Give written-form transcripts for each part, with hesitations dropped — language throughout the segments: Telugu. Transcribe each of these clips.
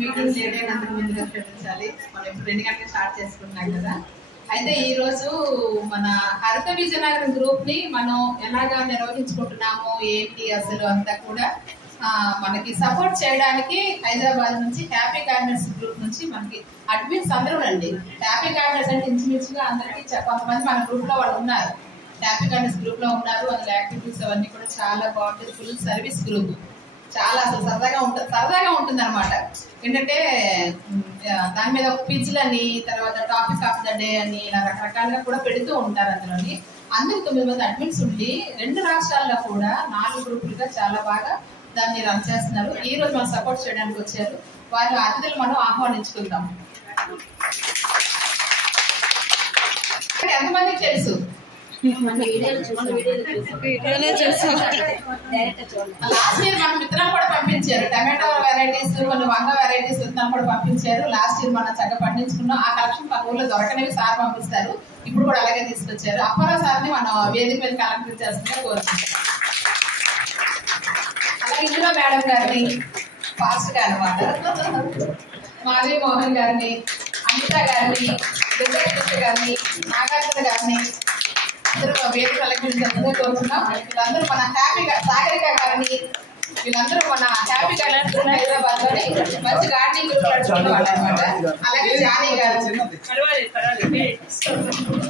మీటింగ్ లేట్ అయినందుకు ముందుగా క్షమించాలి. మనం ఇప్పుడు 2 గంటలకు స్టార్ట్ చేసుకుంటున్నాం కదా. అయితే ఈ రోజు మన హరిత విజయనగరం గ్రూప్ ని మనం ఎలాగా నిర్వహించుకుంటున్నాము ఏంటి అసలు అంతా కూడా మనకి సపోర్ట్ చేయడానికి హైదరాబాద్ నుంచి హ్యాపీ కార్నర్స్ గ్రూప్ నుంచి మనకి అడ్మిన్స్ అందరూ అండి. హ్యాపీ కార్నర్స్ అంటే ఇంచుమించుగా అందరికీ కొంతమంది మన గ్రూప్ లో వాళ్ళు ఉన్నారు. హ్యాపీ కార్నర్స్ గ్రూప్ లో ఉన్నారు. అందులో యాక్టివిటీస్ అవన్నీ కూడా చాలా బాగుంటుంది. ఫుల్ సర్వీస్ గ్రూప్ చాలా అసలు సరదాగా ఉంటుంది అనమాట. ఏంటంటే దాని మీద ఒక పిజ్లని, తర్వాత టాపిక్ ఆఫ్ ద డే అని ఇలా రకరకాలుగా కూడా పెడుతూ ఉంటారు. అందులోని అందరూ 9 మంది అడ్మిన్స్ ఉండి 2 రాష్ట్రాల్లో కూడా 4 గ్రూపులుగా చాలా బాగా దాన్ని రన్ చేస్తున్నారు. ఈ రోజు మనం సపోర్ట్ చేయడానికి వచ్చారు. వారి అతిథులు మనం ఆహ్వానించుకుందాం. ఎంతమందికి తెలుసు? లాస్ట్ ఇయర్ మన విత్తనాలు కూడా పంపించారు. టమాటో వెరైటీస్, కొన్ని వంగ వెరైటీస్ విత్తనాలు కూడా పంపించారు. లాస్ట్ ఇయర్ మనం చక్కగా పండించుకున్నాం. ఆ కలెక్షన్ మన ఊళ్ళో దొరకనేవి సార్ పంపిస్తారు. ఇప్పుడు కూడా అలాగే తీసుకొచ్చారు. అప్పారావు సార్ని మనం వేదిక మీద కలెక్ట్ చేస్తుంటే కోరుకుంటాం. అలాగే ఇందులో మేడం గారిని ఫాస్ట్ గా అనమాట, మాధవి మోహన్ గారిని, అనిత గారిని, దుర్గాకృష్ణ గారిని, నాగార్జున గారిని అందరూ వేదిక కలెక్ట్ చేస్తుందో కోరుతున్నాం. వీళ్ళందరూ మన హ్యాపీగా సాగరిక గారిని, వీళ్ళందరూ మన హ్యాపీ కలర్స్ హైదరాబాద్ లోని మంచి గార్డెనింగ్ గ్రూప్ నడుచుకునే వాళ్ళు అనమాట. అలాగే జానీ గారు,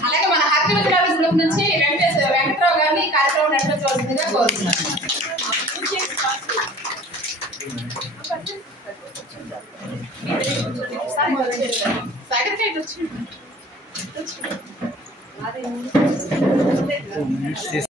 అలాగే మన హ్యాపీ కలర్స్ గ్రూప్ నుంచి వెంకట్రావు గారిని కార్యక్రమం నడిపించవలసిందిగా కోరుతున్నాం. సాగరిక